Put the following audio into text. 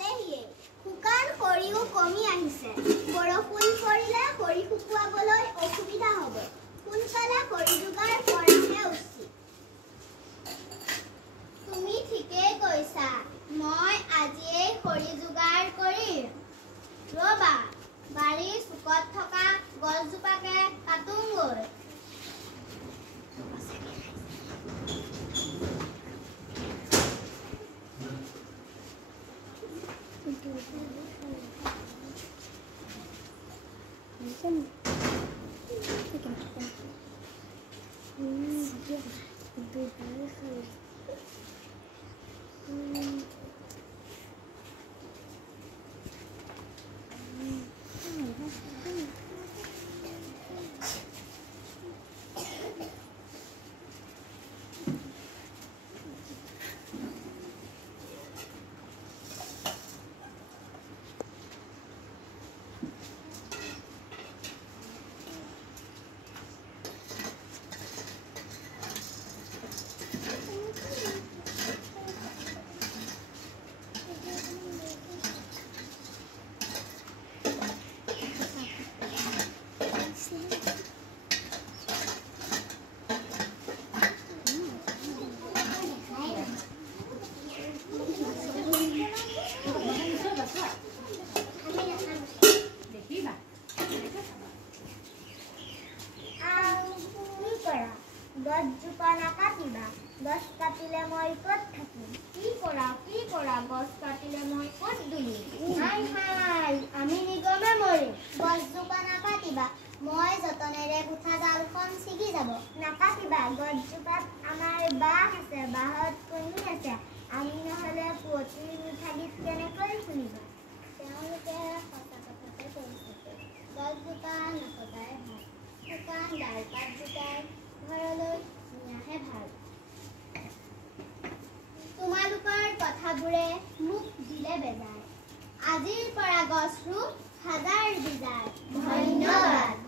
পালেহিয়ে শুকান খৰিও কমি আহিছে বৰষুণ পৰিলে খৰি শুকুৱাবলৈ অসুবিধা হ'ব সোনকালে খৰি যোগাৰ কৰাহে উচিত তুমি ঠিকেই কৈছা মই আজিয়েই খৰি যোগাৰ কৰিম ৰবা বাৰীৰ চুকত থকা গছজোপাকে কাটোগৈ গছজোপা নাকাটিবা গছ কাটিলে মই ক'ত থাকিম কি কৰা গছ কাটিলে মই ক'ত দুলিম হাই হাই আমি নিগমে মৰিম গছজোপা নাকাটিবা মই যতনেৰে গুঠা ডালখন ছিগি যাব নাকাটিবা গছজোপাত আমাৰ বাঁহ আছে বাঁহত কণী আছে আমি নহ'লে পুৱতিৰ মিঠা গীত কেনেকৈ শুনিবা তেওঁলোকে সঁচা কথাকে কৈছে গছজোপা নকটাই ভাল শুকান ডালপাত জোকাই ঘৰলৈ নিয়াহে ভাল তোমালোকৰ কথাবোৰে মোক দিলে বেজায় আজিৰ পৰা গছ ৰুম হাজাৰ বিজায় ধন্যবাদ।